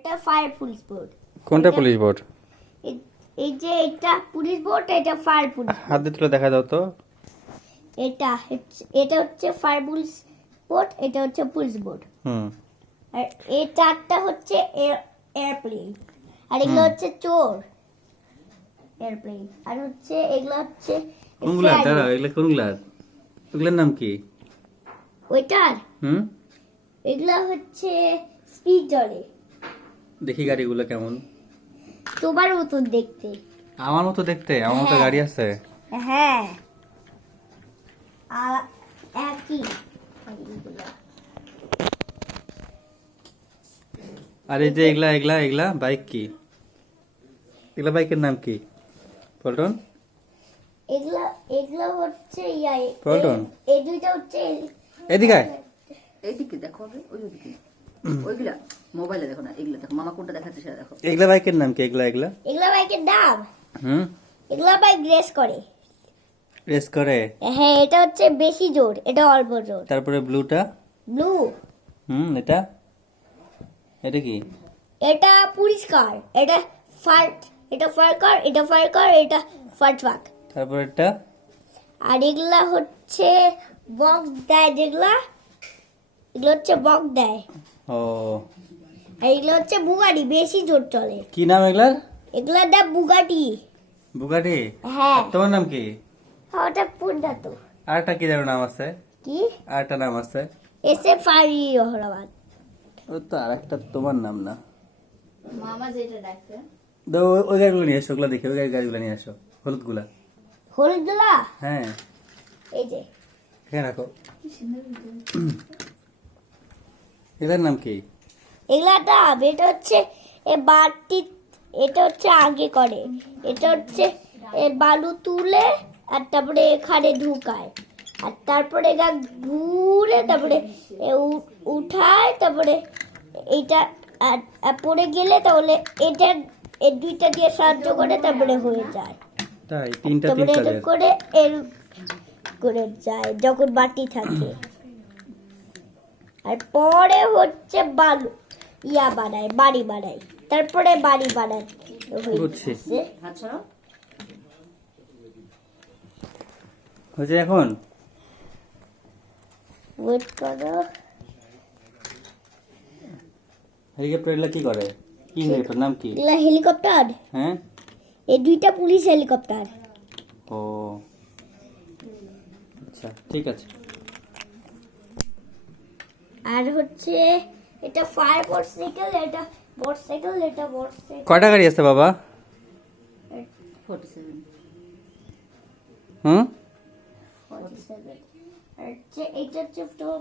এটা fire police boat. কোনটা police boat? এই যে এটা পুলিশ বোট, এটা ফায়ার পুলিশ। হাত দিয়ে তুলে দেখা দাও তো। এটা হচ্ছে ফায়ার পুলিশ বোট, এটা হচ্ছে পুলিশ বোট। হুম। আর এই চারটা হচ্ছে এয়ারপ্লেন। আর এগুলো হচ্ছে চোর এয়ারপ্লেন। আর হচ্ছে এগুলো হচ্ছে কোনগুলা? ferry। দাঁড়াও, এগুলা কোনগুলা? ওগুলোর নাম কি? ওইটার হুম। এগুলো হচ্ছে স্পিড চলে। দেখি গাড়িগুলো কেমন। তোমার মতন দেখতে। আমার মতো দেখতে? আমার মতো হ্যাঁ। গাড়ি আছে? হ্যাঁ, আর একই। আর এই যে এগুলা এগুলা এগুলা বাইক কি? এগুলা বাইকের নাম কি পল্টন? এগুলো এগুলো হচ্ছে পল্টন এই দুইটা হচ্ছে এদিকে আয়। এইদিকে দেখো, ওইদিকে ওইগুলা মোবাইলে দেখো না, এগুলা দেখো, মামা কোনটা দেখাচ্ছে সেটা দেখো। এগুলা বাইকের নাম কি? এগুলা এগুলা এগুলো বাইকের দাম। হুম। এগুলো বাইক রেস করে। রেস করে? হ্যাঁ, এটা হচ্ছে বেশি জোর, এটা অল্প জোর। তারপরে ব্লুটা? ব্লু হুম। এটা এটা কি? এটা পরিষ্কার, এটা ফার্ট, এটা ফায়ার কার, এটা ফায়ার কার, এটা ফায়ার ট্রাক। তারপর এটা? আর এগুলা হচ্ছে বক্স দেয়, যেগুলা এগুলো হচ্ছে বক্স দেয়। ও, আর এগুলো হচ্ছে বুগাটি, বেশি জোর চলে। কি নাম এগুলার? এগুলা দা বুগাটি। বুগাটি? হ্যাঁ, তোমার নাম কি? ওটা পুন্ডা তো। আরেকটা কি যেন নাম আছে? কি আরেকটা নাম আছে? এসে ফারি রহরাবাদ। ও তো আরেকটা তোমার নাম না। মামা যেটা ডাকছে দাও, ওই গাড়িগুলো নিয়ে এসো, ওগুলা দেখে ওই গাড়িগুলো নিয়ে আসো, হলুদ গুলা। হলুদগুলা হ্যাঁ, এই যে। এখানে রাখো। এটার নাম কি? এগুলা ডাব, এটা হচ্ছে এ বাটি, এটা হচ্ছে আগে করে, এটা হচ্ছে এ বালু তুলে আর তারপরে এখানে ঢুকায়, আর তারপরে গা ঘুরে তারপরে উঠায়, তারপরে এইটা পড়ে গেলে তাহলে এটা এই দুইটা দিয়ে সাহায্য করে, তারপরে হয়ে যায়। তাই? তিনটা তারপরে তিনটা এটা দেয়। করে এর করে যায় যখন বাটি থাকে। আর পরে হচ্ছে বালু বানায়, বাড়ি বানায়, তারপরে বাড়ি বানায়। বুঝছি। হাত ছাড়াও। হয়েছে এখন? ওয়েট করো। হেলিকপ্টার এগুলা কি করে? কি হেলিকপ্টার নাম কি? এগুলা হেলিকপ্টার, হ্যাঁ। এই দুইটা পুলিশ হেলিকপ্টার। ও আচ্ছা, ঠিক আছে। আর হচ্ছে এটা ফায়ার মোটরসাইকেল, এটা মোটরসাইকেল, এটা মোটরসাইকেল। কয়টা গাড়ি আছে বাবা? 47 হুম। 47। আর হচ্ছে এটা হচ্ছে